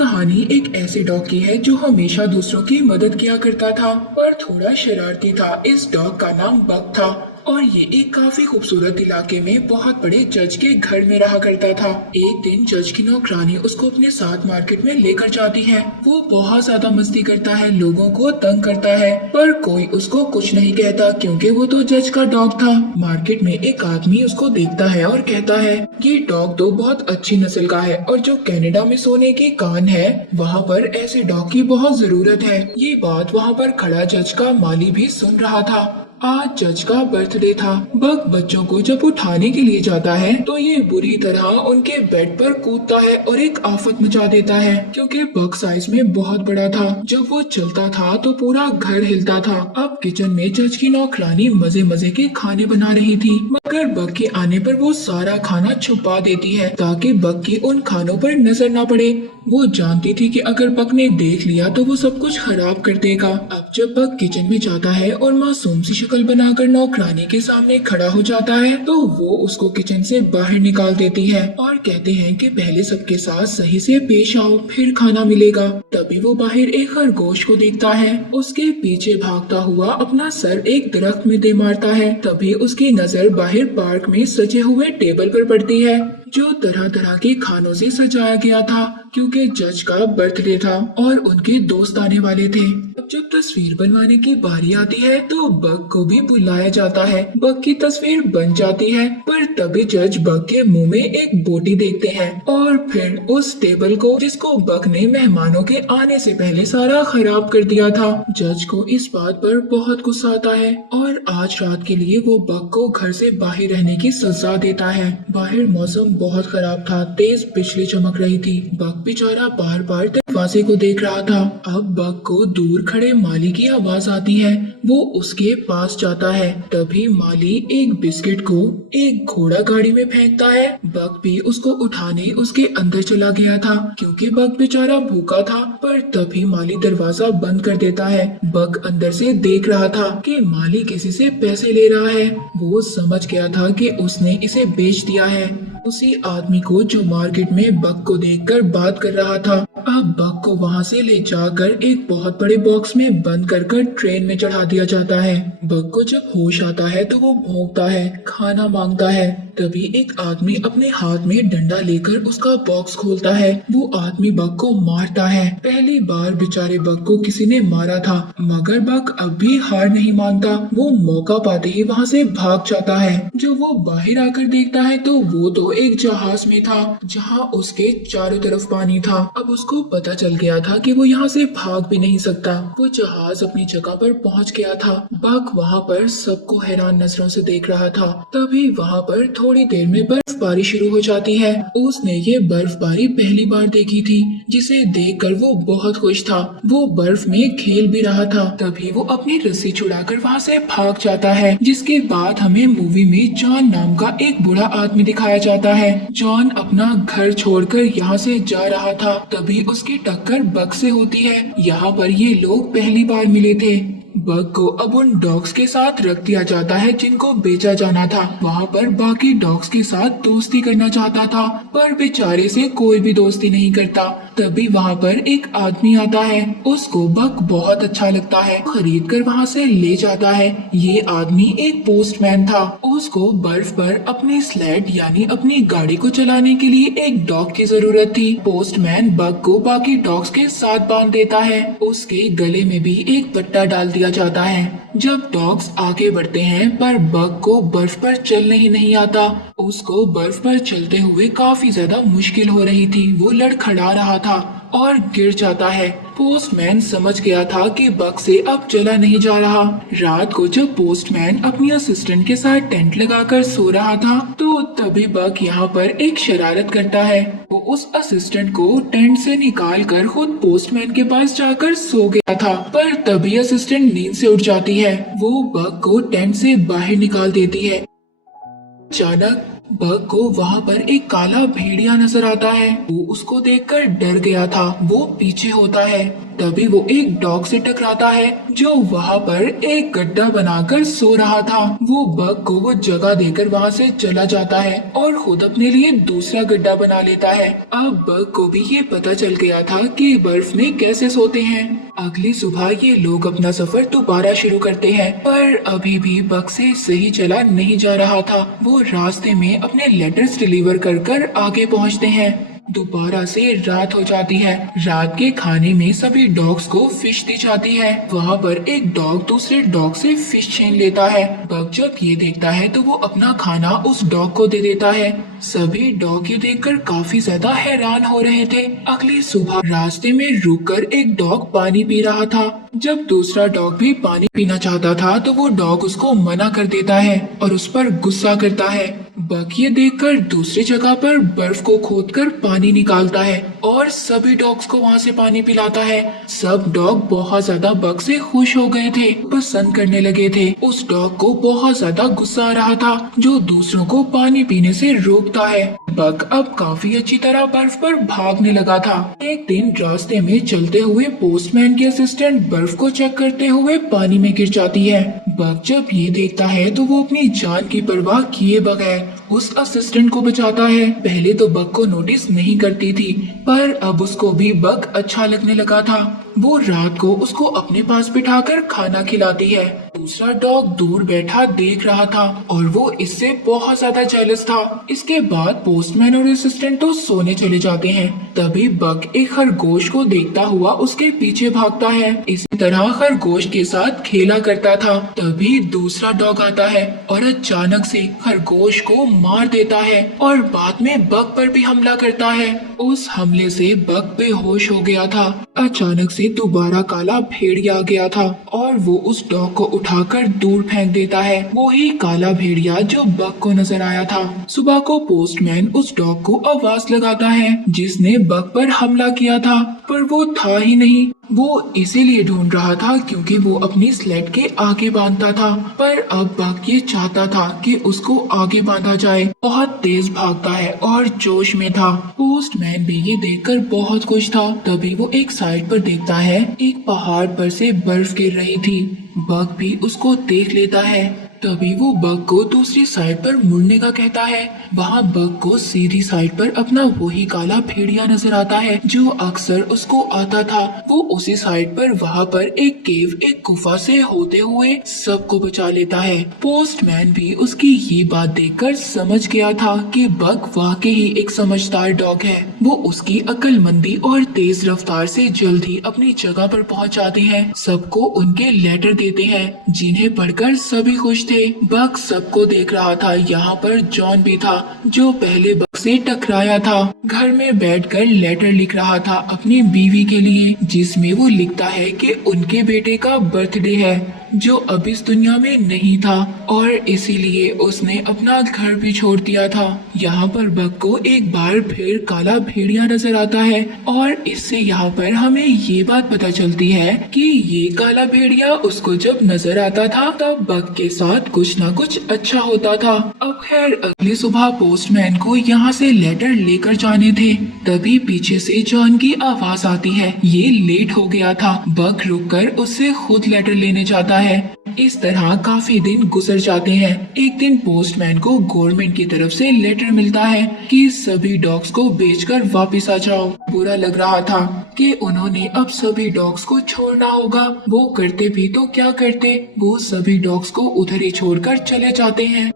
कहानी एक ऐसे डॉग की है जो हमेशा दूसरों की मदद किया करता था पर थोड़ा शरारती था। इस डॉग का नाम बक था और ये एक काफी खूबसूरत इलाके में बहुत बड़े जज के घर में रहा करता था। एक दिन जज की नौकरानी उसको अपने साथ मार्केट में लेकर जाती है। वो बहुत ज्यादा मस्ती करता है, लोगों को तंग करता है, पर कोई उसको कुछ नहीं कहता क्योंकि वो तो जज का डॉग था। मार्केट में एक आदमी उसको देखता है और कहता है, ये डॉग तो बहुत अच्छी नस्ल का है और जो कनाडा में सोने के कान है वहाँ पर ऐसे डॉग की बहुत जरूरत है। ये बात वहाँ पर खड़ा जज का माली भी सुन रहा था। आज जज का बर्थडे था। बक बच्चों को जब उठाने के लिए जाता है तो ये बुरी तरह उनके बेड पर कूदता है और एक आफत मचा देता है क्योंकि बक साइज में बहुत बड़ा था। जब वो चलता था तो पूरा घर हिलता था। अब किचन में जज की नौकरानी मजे मजे के खाने बना रही थी, मगर बक के आने पर वो सारा खाना छुपा देती है ताकि बक की उन खानों पर नजर न पड़े। वो जानती थी कि अगर बक ने देख लिया तो वो सब कुछ खराब कर देगा। अब जब बक किचन में जाता है और मासूम सी शक्ल बनाकर नौकरानी के सामने खड़ा हो जाता है तो वो उसको किचन से बाहर निकाल देती है और कहते हैं कि पहले सबके साथ सही से पेश आओ फिर खाना मिलेगा। तभी वो बाहर एक खरगोश को देखता है, उसके पीछे भागता हुआ अपना सर एक दरख्त में दे मारता है। तभी उसकी नजर बाहर पार्क में सजे हुए टेबल पर पड़ती है जो तरह तरह के खानों से सजाया गया था क्योंकि जज का बर्थडे था और उनके दोस्त आने वाले थे। अब जब तस्वीर बनवाने की बारी आती है तो बक को भी बुलाया जाता है। बक की तस्वीर बन जाती है पर तभी जज बक के मुंह में एक बोटी देखते हैं और फिर उस टेबल को जिसको बक ने मेहमानों के आने से पहले सारा खराब कर दिया था। जज को इस बात पर बहुत गुस्सा आता है और आज रात के लिए वो बक को घर से बाहर रहने की सजा देता है। बाहर मौसम बहुत खराब था, तेज बिजली चमक रही थी। बक बेचारा बार बार दरवाजे को देख रहा था। अब बक को दूर खड़े माली की आवाज आती है। वो उसके पास जाता है। तभी माली एक बिस्किट को एक घोड़ा गाड़ी में फेंकता है। बक भी उसको उठाने उसके अंदर चला गया था क्योंकि बक बेचारा भूखा था, पर तभी माली दरवाजा बंद कर देता है। बक अंदर से देख रहा था कि माली किसी से पैसे ले रहा है। वो समझ गया था कि उसने इसे बेच दिया है, उसी आदमी को जो मार्केट में बक को देखकर बात कर रहा था। अब बक को वहाँ से ले जाकर एक बहुत बड़े बॉक्स में बंद कर ट्रेन में चढ़ा दिया जाता है। बक को जब होश आता है तो वो भौंकता है, खाना मांगता है। तभी एक आदमी अपने हाथ में डंडा लेकर उसका बॉक्स खोलता है। वो आदमी बक को मारता है। पहली बार बेचारे बक को किसी ने मारा था, मगर बक अब भी हार नहीं मानता। वो मौका पाते ही वहाँ से भाग जाता है। जो वो बाहर आकर देखता है तो वो तो एक जहाज में था जहाँ उसके चारों तरफ पानी था। अब उसको पता चल गया था कि वो यहाँ से भाग भी नहीं सकता। वो जहाज अपनी जगह पर पहुँच गया था। बक वहाँ पर सबको हैरान नजरों से देख रहा था। तभी वहाँ पर थोड़ी देर में बर्फबारी शुरू हो जाती है। उसने ये बर्फबारी पहली बार देखी थी, जिसे देखकर वो बहुत खुश था। वो बर्फ में खेल भी रहा था। तभी वो अपनी रस्सी छुड़ाकर वहाँ से भाग जाता है, जिसके बाद हमें मूवी में जॉन नाम का एक बूढ़ा आदमी दिखाया जाता है। जॉन अपना घर छोड़कर यहाँ से जा रहा था, तभी उसकी टक्कर बक से होती है। यहाँ पर ये लोग पहली बार मिले थे। बक को अब उन डॉग्स के साथ रख दिया जाता है जिनको बेचा जाना था। वहाँ पर बाकी डॉग्स के साथ दोस्ती करना चाहता था, पर बेचारे से कोई भी दोस्ती नहीं करता। तभी वहाँ पर एक आदमी आता है, उसको बक बहुत अच्छा लगता है, खरीद कर वहाँ से ले जाता है। ये आदमी एक पोस्टमैन था। उसको बर्फ पर अपनी स्लेड यानी अपनी गाड़ी को चलाने के लिए एक डॉग की जरूरत थी। पोस्टमैन बक को बाकी डॉग्स के साथ बांध देता है। उसके गले में भी एक पट्टा डाल दिया जाता है। जब डॉग्स आगे बढ़ते हैं पर बक को बर्फ पर चलने ही नहीं आता। उसको बर्फ पर चलते हुए काफी ज्यादा मुश्किल हो रही थी। वो लड़खड़ा रहा था और गिर जाता है। पोस्टमैन समझ गया था कि बक से अब चला नहीं जा रहा। रात को जब पोस्टमैन अपनी असिस्टेंट के साथ टेंट लगाकर सो रहा था तो तभी बक यहाँ पर एक शरारत करता है। वो उस असिस्टेंट को टेंट से निकाल कर खुद पोस्टमैन के पास जाकर सो गया था, पर तभी असिस्टेंट नींद से उठ जाती है। वो बक को टेंट से बाहर निकाल देती है। अचानक बक को वहाँ पर एक काला भेड़िया नजर आता है। वो उसको देखकर डर गया था। वो पीछे होता है। तभी वो एक डॉग से टकराता है जो वहाँ पर एक गड्ढा बनाकर सो रहा था। वो बग को वो जगह देकर वहाँ से चला जाता है और खुद अपने लिए दूसरा गड्ढा बना लेता है। अब बग को भी ये पता चल गया था कि बर्फ में कैसे सोते हैं। अगली सुबह ये लोग अपना सफर दोबारा शुरू करते हैं, पर अभी भी बग से सही चला नहीं जा रहा था। वो रास्ते में अपने लेटर्स डिलीवर कर कर आगे पहुँचते हैं। दोबारा से रात हो जाती है। रात के खाने में सभी डॉग्स को फिश दी जाती है। वहाँ पर एक डॉग दूसरे डॉग से फिश छीन लेता है। बग जब ये देखता है तो वो अपना खाना उस डॉग को दे देता है। सभी डॉग ये देखकर काफी ज्यादा हैरान हो रहे थे। अगली सुबह रास्ते में रुककर एक डॉग पानी पी रहा था। जब दूसरा डॉग भी पानी पीना चाहता था तो वो डॉग उसको मना कर देता है और उस पर गुस्सा करता है। बग ये देखकर दूसरी जगह पर बर्फ को खोदकर पानी निकालता है और सभी डॉग्स को वहाँ से पानी पिलाता है। सब डॉग बहुत ज्यादा बग से खुश हो गए थे, पसंद करने लगे थे। उस डॉग को बहुत ज्यादा गुस्सा आ रहा था जो दूसरों को पानी पीने से रोकता है। बग अब काफी अच्छी तरह बर्फ पर भागने लगा था। एक दिन रास्ते में चलते हुए पोस्टमैन की असिस्टेंट बर्फ को चेक करते हुए पानी में गिर जाती है। बग जब ये देखता है तो वो अपनी जान की परवाह किए बगैर उस असिस्टेंट को बचाता है। पहले तो बग को नोटिस नहीं करती थी, पर अब उसको भी बग अच्छा लगने लगा था। वो रात को उसको अपने पास बिठाकर खाना खिलाती है। दूसरा डॉग दूर बैठा देख रहा था और वो इससे बहुत ज्यादा जेलस था। इसके बाद पोस्टमैन और असिस्टेंट तो सोने चले जाते हैं। तभी बग एक खरगोश को देखता हुआ उसके पीछे भागता है। इसी तरह खरगोश के साथ खेला करता था। तभी दूसरा डॉग आता है और अचानक से खरगोश को मार देता है और बाद में बग पर भी हमला करता है। उस हमले से बग बेहोश हो गया था। अचानक से दोबारा काला भेड़िया आ गया था और वो उस डॉग को उठाकर दूर फेंक देता है। वो ही काला भेड़िया जो बग को नजर आया था। सुबह को पोस्टमैन उस डॉग को आवाज लगाता है जिसने बग पर हमला किया था, पर वो था ही नहीं। वो इसीलिए ढूंढ रहा था क्योंकि वो अपनी स्लेड के आगे बांधता था, पर अब बग ये चाहता था कि उसको आगे बांधा जाए। बहुत तेज भागता है और जोश में था। पोस्टमैन भी ये देखकर बहुत खुश था। तभी वो एक साइड पर देखता है एक पहाड़ पर से बर्फ गिर रही थी। बग भी उसको देख लेता है। तभी वो बग को दूसरी साइड पर मुड़ने का कहता है। वहाँ बग को सीधी साइड पर अपना वही काला भेड़िया नजर आता है जो अक्सर उसको आता था। वो उसी साइड पर वहाँ पर एक केव, एक गुफा से होते हुए सबको बचा लेता है। पोस्टमैन भी उसकी ये बात देखकर समझ गया था कि बग वाकई ही एक समझदार डॉग है। वो उसकी अक्लमंदी और तेज रफ्तार से जल्द ही अपनी जगह पर पहुँच जाते हैं। सबको उनके लेटर देते हैं जिन्हें पढ़कर सभी खुश थे। बग सबको देख रहा था। यहाँ पर जॉन भी था जो पहले बग से टकराया था। घर में बैठकर लेटर लिख रहा था अपनी बीवी के लिए, जिसमें वो लिखता है कि उनके बेटे का बर्थडे है जो अब इस दुनिया में नहीं था और इसीलिए उसने अपना घर भी छोड़ दिया था। यहाँ पर बग को एक बार फिर काला भेड़िया नजर आता है और इससे यहाँ पर हमें ये बात पता चलती है कि ये काला भेड़िया उसको जब नजर आता था तब बग के साथ कुछ ना कुछ अच्छा होता था। अब खैर अगली सुबह पोस्टमैन को यहाँ से लेटर लेकर जाने थे। तभी पीछे से जॉन की आवाज आती है। ये लेट हो गया था। बग रुककर उससे खुद लेटर लेने जाता है। इस तरह काफी दिन गुजर जाते हैं। एक दिन पोस्टमैन को गवर्नमेंट की तरफ से लेटर मिलता है कि सभी डॉग्स को बेचकर वापस आ जाओ। बुरा लग रहा था कि उन्होंने अब सभी डॉग्स को छोड़ना होगा। वो करते भी तो क्या करते, वो सभी डॉग्स को उधर ही छोड़कर चले जाते हैं।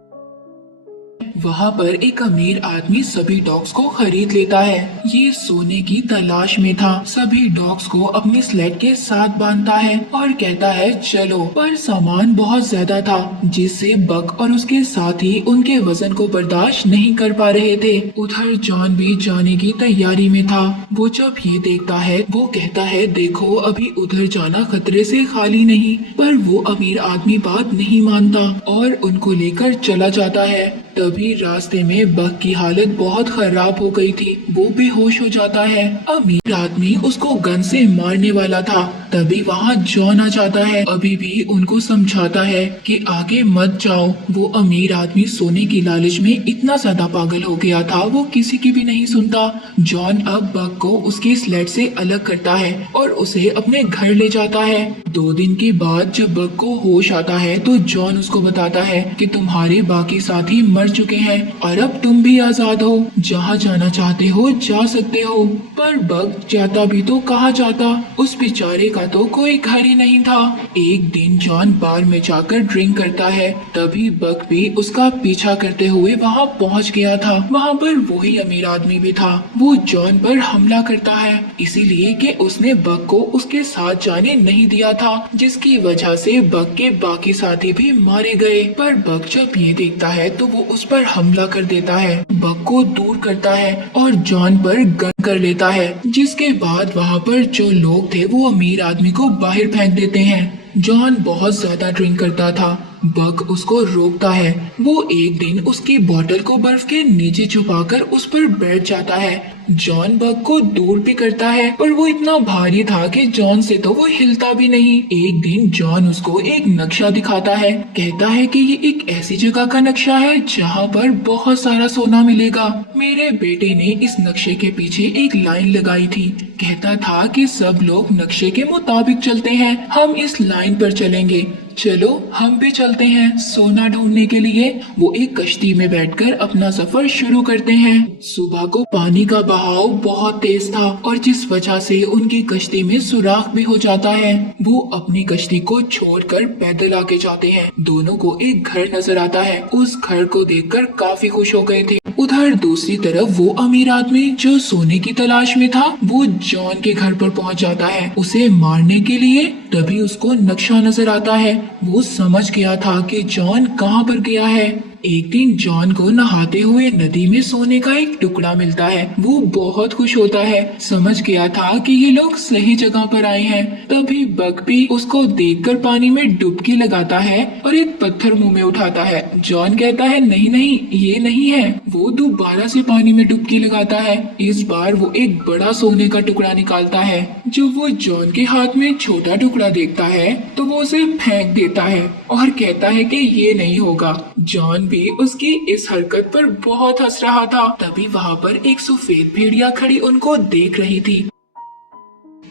वहाँ पर एक अमीर आदमी सभी डॉग्स को खरीद लेता है। ये सोने की तलाश में था। सभी डॉग्स को अपनी स्लेड के साथ बांधता है और कहता है चलो, पर सामान बहुत ज्यादा था जिससे बग और उसके साथी उनके वजन को बर्दाश्त नहीं कर पा रहे थे। उधर जॉन भी जाने की तैयारी में था। वो जब ये देखता है वो कहता है देखो अभी उधर जाना खतरे से खाली नहीं, पर वो अमीर आदमी बात नहीं मानता और उनको लेकर चला जाता है। तभी रास्ते में बग की हालत बहुत खराब हो गई थी। वो बेहोश हो जाता है। अमीर आदमी उसको गन से मारने वाला था, तभी वहाँ जॉन आ जाता है। अभी भी उनको समझाता है कि आगे मत जाओ। वो अमीर आदमी सोने की लालच में इतना ज्यादा पागल हो गया था, वो किसी की भी नहीं सुनता। जॉन अब बग को उसकी स्लेट से अलग करता है और उसे अपने घर ले जाता है। 2 दिन के बाद जब बग को होश आता है तो जॉन उसको बताता है कि तुम्हारे बाकी साथी मर चुके हैं और अब तुम भी आजाद हो, जहाँ जाना चाहते हो जा सकते हो। पर बग जाता भी तो कहाँ जाता, उस बेचारे का तो कोई घर ही नहीं था। एक दिन जॉन बार में जाकर ड्रिंक करता है, तभी बग भी उसका पीछा करते हुए वहाँ पहुँच गया था। वहाँ पर वही अमीर आदमी भी था। वो जॉन पर हमला करता है, इसीलिए कि उसने बग को उसके साथ जाने नहीं दिया था, जिसकी वजह से बग के बाकी साथी भी मारे गए। पर बग जब ये देखता है तो वो उस पर हमला कर देता है, बग को दूर करता है और जॉन पर गन कर लेता है। जिसके बाद वहाँ पर जो लोग थे वो अमीर आदमी को बाहर फेंक देते हैं। जॉन बहुत ज्यादा ड्रिंक करता था। बग उसको रोकता है। वो एक दिन उसकी बोतल को बर्फ के नीचे छुपाकर उस पर बैठ जाता है। जॉन बग को दूर भी करता है, पर वो इतना भारी था कि जॉन से तो वो हिलता भी नहीं। एक दिन जॉन उसको एक नक्शा दिखाता है, कहता है कि ये एक ऐसी जगह का नक्शा है जहाँ पर बहुत सारा सोना मिलेगा। मेरे बेटे ने इस नक्शे के पीछे एक लाइन लगाई थी, कहता था कि सब लोग नक्शे के मुताबिक चलते हैं, हम इस लाइन पर चलेंगे। चलो हम भी चलते हैं सोना ढूंढने के लिए। वो एक कश्ती में बैठकर अपना सफर शुरू करते हैं। सुबह को पानी का बहाव बहुत तेज था और जिस वजह से उनकी कश्ती में सुराख भी हो जाता है। वो अपनी कश्ती को छोड़कर पैदल आगे जाते हैं। दोनों को एक घर नजर आता है। उस घर को देखकर काफी खुश हो गए थे। उधर दूसरी तरफ वो अमीर आदमी जो सोने की तलाश में था, वो जॉन के घर पर पहुंच जाता है उसे मारने के लिए। तभी उसको नक्शा नजर आता है। वो समझ गया था कि जॉन कहाँ पर गया है। एक दिन जॉन को नहाते हुए नदी में सोने का एक टुकड़ा मिलता है। वो बहुत खुश होता है, समझ गया था कि ये लोग सही जगह पर आए हैं। तभी बग भी उसको देखकर पानी में डुबकी लगाता है और एक पत्थर मुंह में उठाता है। जॉन कहता है नहीं नहीं ये नहीं है। वो दोबारा से पानी में डुबकी लगाता है। इस बार वो एक बड़ा सोने का टुकड़ा निकालता है। जब वो जॉन के हाथ में छोटा टुकड़ा देखता है तो वो उसे फेंक देता है और कहता है कि ये नहीं होगा। जॉन भी उसकी इस हरकत पर बहुत हंस रहा था। तभी वहाँ पर एक सफेद भेड़िया खड़ी उनको देख रही थी।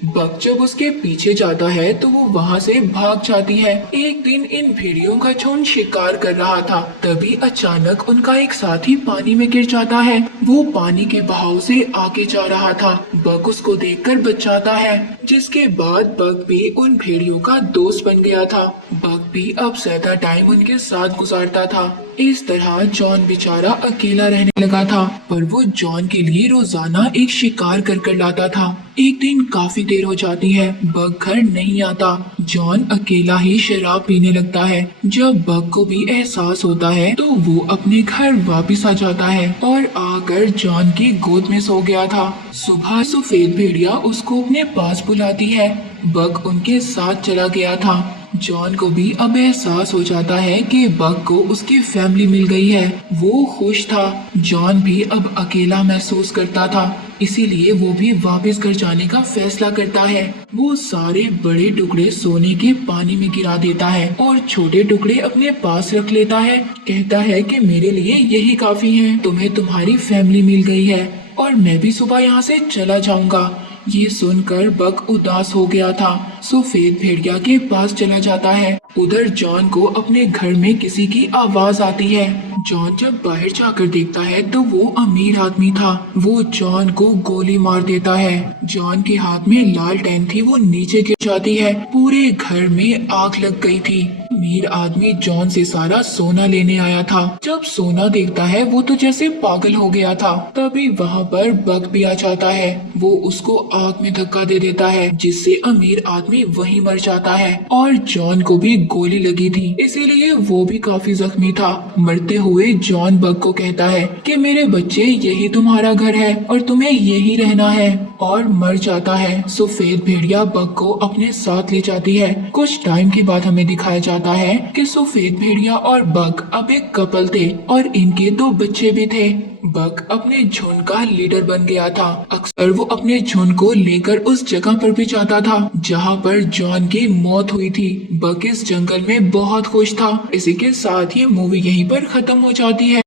बग जब उसके पीछे जाता है तो वो वहाँ से भाग जाती है। एक दिन इन भेड़ियों का झुंड शिकार कर रहा था, तभी अचानक उनका एक साथी पानी में गिर जाता है। वो पानी के बहाव से आगे जा रहा था। बग उसको देखकर बचाता है, जिसके बाद बग भी उन भेड़ियों का दोस्त बन गया था। बग भी अब ज्यादा टाइम उनके साथ गुजारता था। इस तरह जॉन बेचारा अकेला रहने लगा था, पर वो जॉन के लिए रोजाना एक शिकार कर लाता था। एक दिन काफी देर हो जाती है, बग घर नहीं आता। जॉन अकेला ही शराब पीने लगता है। जब बग को भी एहसास होता है तो वो अपने घर वापस आ जाता है और आकर जॉन की गोद में सो गया था। सुबह सफेद भेड़िया उसको अपने पास बुलाती है। बग उनके साथ चला गया था। जॉन को भी अब एहसास हो जाता है कि बग को उसकी फैमिली मिल गई है। वो खुश था। जॉन भी अब अकेला महसूस करता था, इसीलिए वो भी वापस घर जाने का फैसला करता है। वो सारे बड़े टुकड़े सोने के पानी में गिरा देता है और छोटे टुकड़े अपने पास रख लेता है। कहता है कि मेरे लिए यही काफी है, तुम्हें तुम्हारी फैमिली मिल गई है और मैं भी सुबह यहाँ से चला जाऊंगा। ये सुनकर बग उदास हो गया था। सफेद भेड़िया के पास चला जाता है। उधर जॉन को अपने घर में किसी की आवाज आती है। जॉन जब बाहर जाकर देखता है तो वो अमीर आदमी था। वो जॉन को गोली मार देता है। जॉन के हाथ में लालटेन थी, वो नीचे गिर जाती है। पूरे घर में आग लग गई थी। अमीर आदमी जॉन से सारा सोना लेने आया था। जब सोना देखता है वो तो जैसे पागल हो गया था। तभी वहाँ पर बग भी आ जाता है। वो उसको आग में धक्का दे देता है, जिससे अमीर आदमी वहीं मर जाता है और जॉन को भी गोली लगी थी, इसीलिए वो भी काफी जख्मी था। मरते हुए जॉन बग को कहता है कि मेरे बच्चे यही तुम्हारा घर है और तुम्हें यही रहना है, और मर जाता है। सफेद भेड़िया बग को अपने साथ ले जाती है। कुछ टाइम के बाद हमें दिखाया जाता है कि सफेद भेड़िया और बक अब एक कपल थे और इनके 2 बच्चे भी थे। बक अपने झुंड का लीडर बन गया था। अक्सर वो अपने झुंड को लेकर उस जगह पर भी जाता था जहाँ पर जॉन की मौत हुई थी। बक इस जंगल में बहुत खुश था। इसी के साथ ये मूवी यहीं पर खत्म हो जाती है।